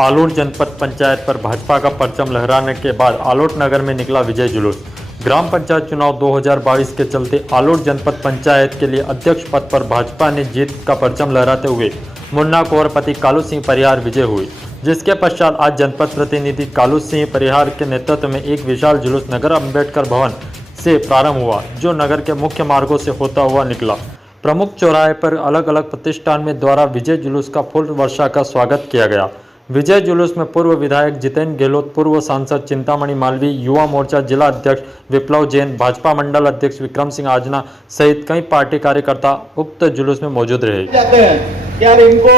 आलोट जनपद पंचायत पर भाजपा का परचम लहराने के बाद आलोट नगर में निकला विजय जुलूस। ग्राम पंचायत चुनाव 2022 के चलते आलोट जनपद पंचायत के लिए अध्यक्ष पद पर भाजपा ने जीत का परचम लहराते हुए मुन्ना कौरपति कालू सिंह परिहार विजय हुई, जिसके पश्चात आज जनपद प्रतिनिधि कालू सिंह परिहार के नेतृत्व में एक विशाल जुलूस नगर अम्बेडकर भवन से प्रारंभ हुआ, जो नगर के मुख्य मार्गों से होता हुआ निकला। प्रमुख चौराहे पर अलग अलग प्रतिष्ठान में द्वारा विजय जुलूस का फूल वर्षा का स्वागत किया गया। विजय जुलूस में पूर्व विधायक जितेंद्र गहलोत, पूर्व सांसद चिंतामणि मालवीय, युवा मोर्चा जिला अध्यक्ष विप्लव जैन, भाजपा मंडल अध्यक्ष विक्रम सिंह आजना सहित कई पार्टी कार्यकर्ता उक्त जुलूस में मौजूद रहे। जाते हैं यार, इनको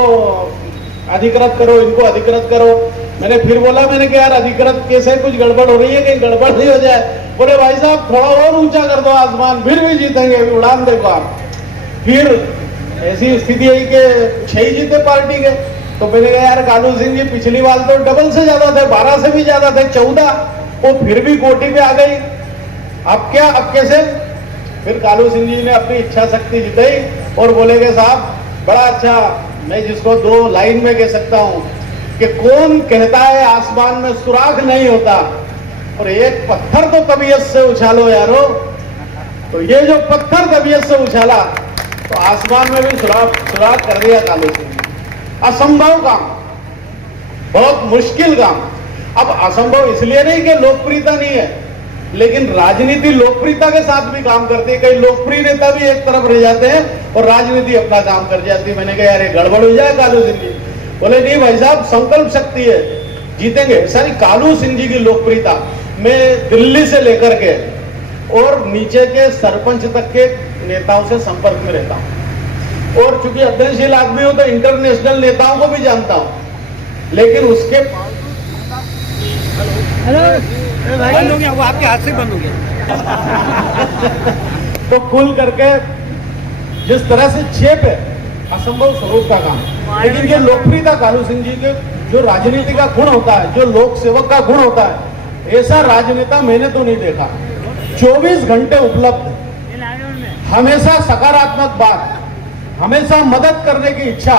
अधिकृत करो, इनको अधिकृत करो। मैंने फिर बोला, मैंने कहा यार अधिकृत कैसे, कुछ गड़बड़ हो रही है, कहीं गड़बड़ नहीं हो जाए। बोले भाई साहब थोड़ा और ऊंचा कर दो आसमान, फिर भी जीतेंगे, अभी उड़ान देखो आप। फिर ऐसी स्थिति है कि 6 जीते पार्टी के। तो मैंने कहा यार कालू सिंह जी पिछली बार तो डबल से ज्यादा थे, 12 से भी ज्यादा थे, 14, वो फिर भी कोटी पे आ गई। अब क्या, अब कैसे? फिर कालू सिंह जी ने अपनी इच्छा शक्ति जिताई और बोले कि साहब बड़ा अच्छा, मैं जिसको 2 लाइन में कह सकता हूं कि कौन कहता है आसमान में सुराख नहीं होता, और एक पत्थर तो तबीयत से उछालो यारो। तो ये जो पत्थर तबीयत से उछाला तो आसमान में भी सुराख कर दिया कालू सिंह। असंभव काम, बहुत मुश्किल काम। अब असंभव इसलिए नहीं कि लोकप्रियता नहीं है, लेकिन राजनीति लोकप्रियता के साथ भी काम करती है। कई लोकप्रिय नेता भी एक तरफ रह जाते हैं और राजनीति अपना काम कर जाती है। मैंने कहा यार ये गड़बड़ हो जाए कालू सिंह जी। बोले नहीं भाई साहब, संकल्प शक्ति है, जीतेंगे। सारी कालू सिंह जी की लोकप्रियता, मैं दिल्ली से लेकर के और नीचे के सरपंच तक के नेताओं से संपर्क में रहता हूं, और चूंकि अध्ययनशील आदमी हूं तो इंटरनेशनल नेताओं को भी जानता हूं। लेकिन उसके बंद हो गया, वो आपके हाथ से बंद हो गया। तो कुल करके जिस तरह से छेप है, असंभव स्वरूप का काम। लेकिन ये लोकप्रियता कालू सिंह जी के जो राजनीति का गुण होता है, जो लोक सेवक का गुण होता है, ऐसा राजनेता मैंने तो नहीं देखा। 24 घंटे उपलब्ध, हमेशा सकारात्मक बात, हमेशा मदद करने की इच्छा,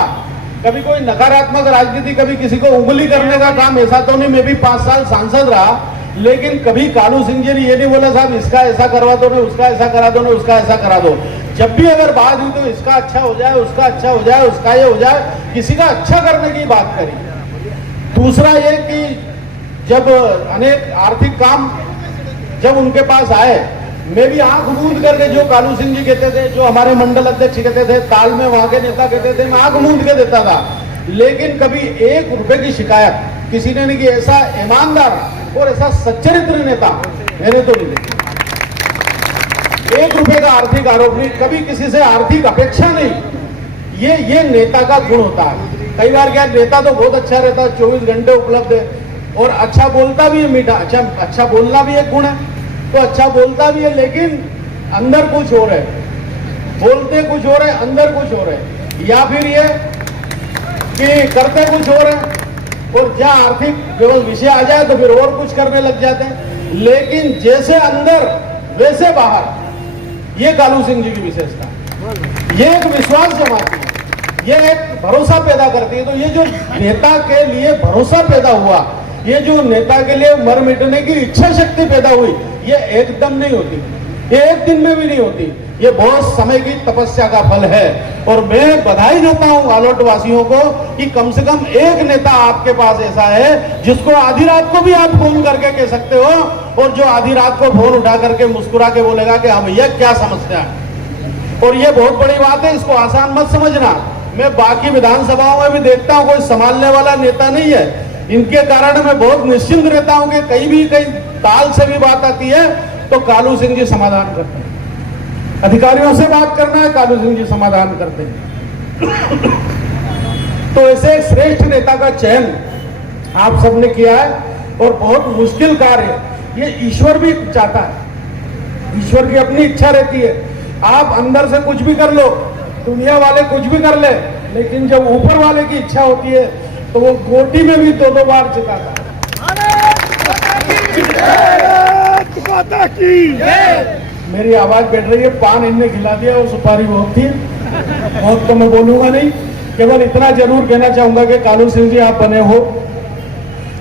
कभी कोई नकारात्मक राजनीति, कभी किसी को उंगली करने का काम, ऐसा तो नहीं। मैं भी 5 साल सांसद रहा, लेकिन कभी कालू सिंह जी ने ये नहीं बोला साहब इसका ऐसा करवा दो, उसका ऐसा करा दो, उसका ऐसा करा दो। जब भी अगर बात हुई तो इसका अच्छा हो जाए, उसका अच्छा हो जाए, उसका ये हो जाए, किसी का अच्छा करने की बात करी। दूसरा ये कि जब अनेक आर्थिक काम जब उनके पास आए, मैं भी आंख मूंद करके, जो कालू सिंह जी कहते थे, जो हमारे मंडल अध्यक्ष कहते थे, ताल में वहां के नेता कहते थे, मैं आंख मूंद के देता था। लेकिन कभी 1 रुपए की शिकायत किसी ने नहीं की। ऐसा ईमानदार और ऐसा सच्चरित्र नेता मैंने तो नहीं देखा। 1 रुपए का आर्थिक आरोप नहीं, कभी किसी से आर्थिक अपेक्षा नहीं। ये नेता का गुण होता है। कई बार क्या, नेता तो बहुत अच्छा रहता है, 24 घंटे उपलब्ध है और अच्छा बोलता भी है, मीठा, अच्छा बोलना भी एक गुण है, तो अच्छा बोलता भी है, लेकिन अंदर कुछ हो रहा है, बोलते कुछ हो रहे, अंदर कुछ हो रहे, या फिर ये कि करते कुछ हो रहे, और जहां आर्थिक विषय आ जाए तो फिर और कुछ करने लग जाते हैं। लेकिन जैसे अंदर वैसे बाहर, ये कालू सिंह जी की विशेषता, ये एक विश्वास जमाती है, ये एक भरोसा पैदा करती है। तो ये जो नेता के लिए भरोसा पैदा हुआ, ये जो नेता के लिए मर मिटने की इच्छा शक्ति पैदा हुई, ये एकदम नहीं होती, ये एक दिन में भी नहीं होती, ये बहुत समय की तपस्या का फल है। और मैं बधाई देता हूं आलोट वासियों को कि कम से कम एक नेता आपके पास ऐसा है जिसको आधी रात को भी आप फोन करके कह सकते हो, और जो आधी रात को फोन उठा करके मुस्कुरा के बोलेगा कि हाँ भैया क्या समस्या है। और ये बहुत बड़ी बात है, इसको आसान मत समझना। मैं बाकी विधानसभाओं में भी देखता हूं, कोई संभालने वाला नेता नहीं है। इनके कारण मैं बहुत निश्चिंत रहता हूं कि कहीं ताल से भी बात आती है तो कालू सिंह जी समाधान करते हैं। अधिकारियों से बात करना है, कालू सिंह जी समाधान करते हैं। तो ऐसे एक श्रेष्ठ नेता का चयन आप सबने किया है, और बहुत मुश्किल कार्य है। ये ईश्वर भी चाहता है, ईश्वर की अपनी इच्छा रहती है। आप अंदर से कुछ भी कर लो, दुनिया वाले कुछ भी कर ले, लेकिन जब ऊपर वाले की इच्छा होती है तो वो कोटी में भी 2-2 बार चुकाता है। मेरी आवाज बैठ रही है, पान इनने खिला दिया और सुपारी बहुत थी, बहुत तो मैं बोलूंगा नहीं। केवल इतना जरूर कहना चाहूंगा कि कालू सिंह जी आप बने हो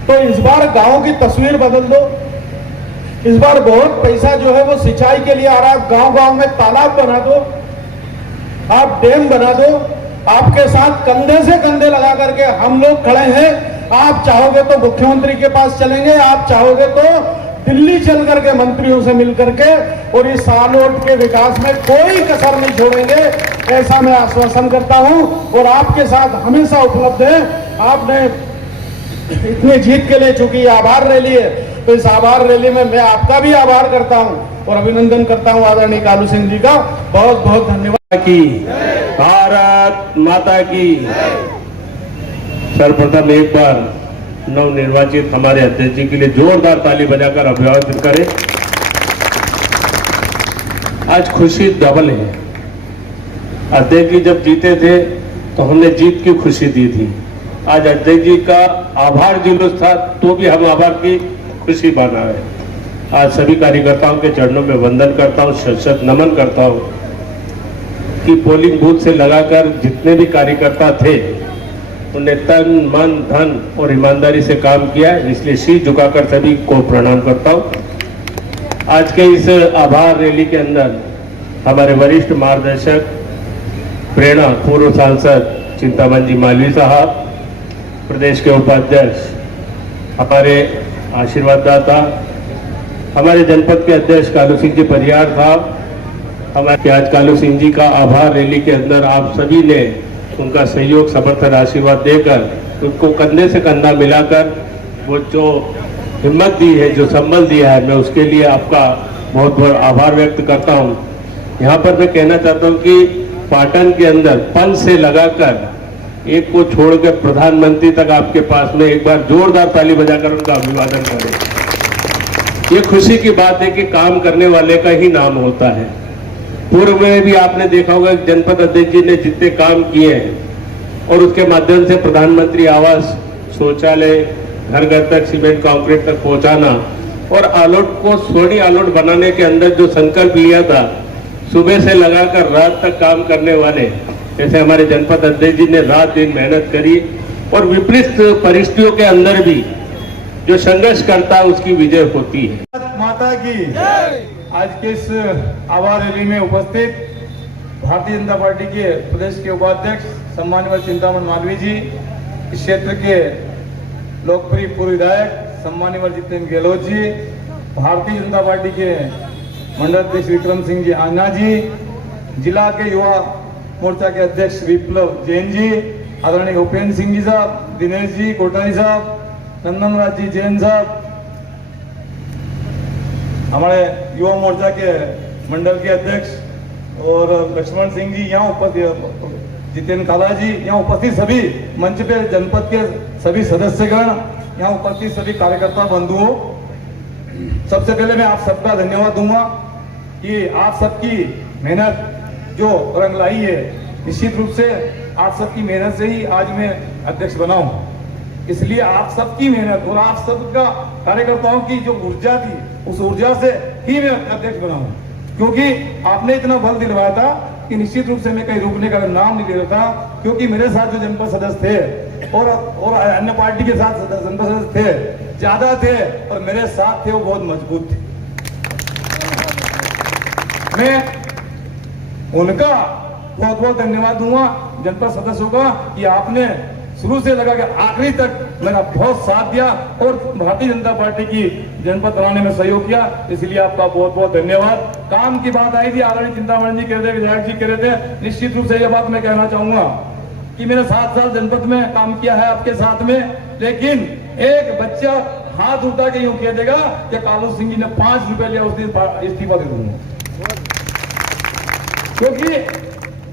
तो इस बार गांव की तस्वीर बदल दो। इस बार बहुत पैसा जो है वो सिंचाई के लिए आ रहा है। गांव गांव में तालाब बना दो, आप डैम बना दो। आपके साथ कंधे से कंधे लगा करके हम लोग खड़े हैं। आप चाहोगे तो मुख्यमंत्री के पास चलेंगे, आप चाहोगे तो दिल्ली चल करके मंत्रियों से मिल करके और इस आलोट के विकास में कोई कसर नहीं छोड़ेंगे, ऐसा मैं आश्वासन करता हूं। और आपके साथ हमेशा उपलब्ध है। आपने इतनी जीत के लिए चूंकि आभार रैली है, तो इस आभार रैली में मैं आपका भी आभार करता हूं और अभिनंदन करता हूं आदरणीय कालू सिंह जी का। बहुत बहुत धन्यवाद। की भारत माता की। सर्वप्रथम एक बार नवनिर्वाचित हमारे अध्यक्ष जी के लिए जोरदार ताली बजाकर अभिवादन करें। आज खुशी डबल है। अध्यक्ष जी जब जीते थे तो हमने जीत की खुशी दी थी। आज अध्यक्ष जी का आभार जुलूस था तो भी हम आभार की खुशी बना है। आज सभी कार्यकर्ताओं के चरणों में वंदन करता हूं, शत नमन करता हूं कि पोलिंग बूथ से लगाकर जितने भी कार्यकर्ता थे उन्हें तन मन धन और ईमानदारी से काम किया, इसलिए शीश झुकाकर सभी को प्रणाम करता हूं। आज के इस आभार रैली के अंदर हमारे वरिष्ठ मार्गदर्शक प्रेरणा पूर्व सांसद चिंतामन जी मालवी साहब, प्रदेश के उपाध्यक्ष हमारे आशीर्वाद दाता हमारे जनपद के अध्यक्ष कालू सिंह जी परियार साहब, हमारे आज कालू सिंह जी का आभार रैली के अंदर आप सभी ने उनका सहयोग समर्थन आशीर्वाद देकर उनको कंधे से कंधा मिलाकर वो जो हिम्मत दी है, जो संबल दिया है, मैं उसके लिए आपका बहुत बहुत आभार व्यक्त करता हूं। यहाँ पर मैं कहना चाहता हूं कि पाटन के अंदर पल से लगाकर एक को छोड़कर प्रधानमंत्री तक आपके पास में एक बार जोरदार ताली बजाकर उनका अभिवादन करें। ये खुशी की बात है कि काम करने वाले का ही नाम होता है। पूर्व में भी आपने देखा होगा कि जनपद अध्यक्ष जी ने जितने काम किए हैं और उसके माध्यम से प्रधानमंत्री आवास, शौचालय, घर घर तक सीमेंट कंक्रीट तक पहुंचाना और आलोट को स्वर्णीय आलोट बनाने के अंदर जो संकल्प लिया था, सुबह से लगाकर रात तक काम करने वाले जैसे हमारे जनपद अध्यक्ष जी ने रात दिन मेहनत करी और विपरीत परिस्थितियों के अंदर भी जो संघर्ष करता है उसकी विजय होती है। माता की। आज के इस आभार रैली में उपस्थित भारतीय जनता पार्टी के प्रदेश के उपाध्यक्ष सम्माननीय चिंतामन मालवी जी, इस क्षेत्र के लोकप्रिय पूर्व विधायक सम्माननीय जितेंद्र गहलोत जी, भारतीय जनता पार्टी के मंडल अध्यक्ष विक्रम सिंह जी आन्ना जी, जिला के युवा मोर्चा के अध्यक्ष विप्लव जैन जी, आदरणीय उपेंद्र सिंह जी साहब, दिनेश जी कोटारी साहब, नंदन राज जी जैन साहब, हमारे युवा मोर्चा के मंडल के अध्यक्ष और लक्ष्मण सिंह जी यहाँ उपस्थित, जितेंद्र काला जी यहाँ उपस्थित, सभी मंच पे जनपद के सभी सदस्यगण यहाँ उपस्थित, सभी कार्यकर्ता बंधुओं, सबसे पहले मैं आप सबका धन्यवाद दूंगा कि आप सबकी मेहनत जो रंग लाई है। निश्चित रूप से आप सबकी मेहनत से ही आज मैं अध्यक्ष बना हूं, इसलिए आप सबकी मेहनत और आप सबका कार्यकर्ताओं की जो ऊर्जा थी, उस ऊर्जा से ही मैं अध्यक्ष बना हूं, क्योंकि आपने इतना बल दिलवाया था कि निश्चित रूप से मैं कहीं रुकने का नाम नहीं ले रहा था, क्योंकि मेरे साथ जो जनपद सदस्य थे और अन्य पार्टी के साथ जनपद सदस्य थे, ज्यादा थे और मेरे साथ थे वो बहुत मजबूत थे। मैं उनका बहुत बहुत धन्यवाद दूंगा जनपद सदस्यों का कि आपने शुरू से लगा के आखिरी तक मेरा बहुत साथ दिया और भारतीय जनता पार्टी की जनपद बनाने में सहयोग किया, इसलिए आपका बहुत बहुत धन्यवाद। काम की बात आई थी, आदरणीय चिंतामणि जी कह रहे थे, विधायक जी कह रहे थे, निश्चित रूप से यह बात मैं कहना चाहूंगा कि मैंने 7 साल जनपद में काम किया है आपके साथ में, लेकिन एक बच्चा हाथ उठा के यूं कह देगा कि कालू सिंह जी ने 5 रुपए लिया, उस दिन इस्तीफा दे दूंगा, क्योंकि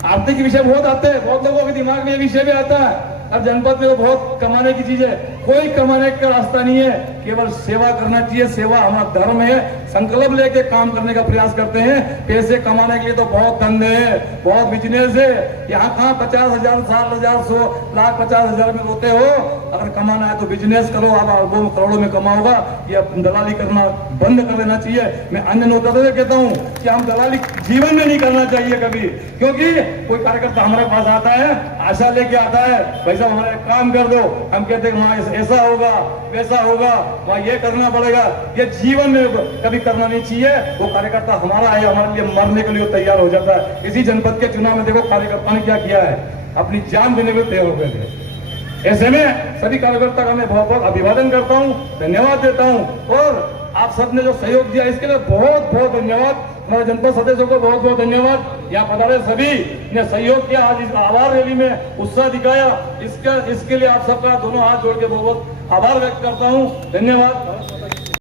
आर्थिक विषय बहुत आते हैं, बहुत लोगों के दिमाग में ये विषय भी आता है। अब जनपद में तो बहुत कमाने की चीज है, कोई कमाने का रास्ता नहीं है, केवल सेवा करना चाहिए। सेवा हमारा धर्म है, संकल्प लेके काम करने का प्रयास करते हैं। पैसे कमाने के लिए तो बहुत धंधे है, बहुत बिजनेस है। यहाँ कहाँ 50,000, 60,000, 100 लाख 50,000 में रोते हो। अगर कमाना है तो बिजनेस करो, आप अरबों करोड़ों में कमाओगा। ये दलाली करना बंद कर देना चाहिए। मैं अन्य नेताओं से कहता हूँ कि हम दलाली जीवन में नहीं करना चाहिए कभी, क्योंकि कोई कार्यकर्ता हमारे पास आता है, आशा लेके आता है, भाई साहब हमारा काम कर दो, हम कहते हैं वहां ऐसे ऐसा होगा वैसा होगा, वहाँ ये करना पड़ेगा, ये जीवन में कभी करना नहीं चाहिए। वो कार्यकर्ता हमारा है, हमारे लिए मरने के लिए तैयार हो जाता है। इसी जनपद के चुनाव में देखो कार्यकर्ता ने क्या किया है, अपनी जान देने में तैयार हो गए थे। ऐसे में सभी कार्यकर्ता का मैं बहुत बहुत अभिवादन करता हूँ, धन्यवाद देता हूँ, और आप सबने जो सहयोग दिया इसके लिए बहुत बहुत धन्यवाद। हमारे जनपद सदस्यों को बहुत बहुत धन्यवाद। यहाँ पधारे सभी ने सहयोग किया, आज इस आभार रैली में उत्साह दिखाया, इसके लिए आप सबका दोनों हाथ जोड़ के बहुत बहुत आभार व्यक्त करता हूँ। धन्यवाद।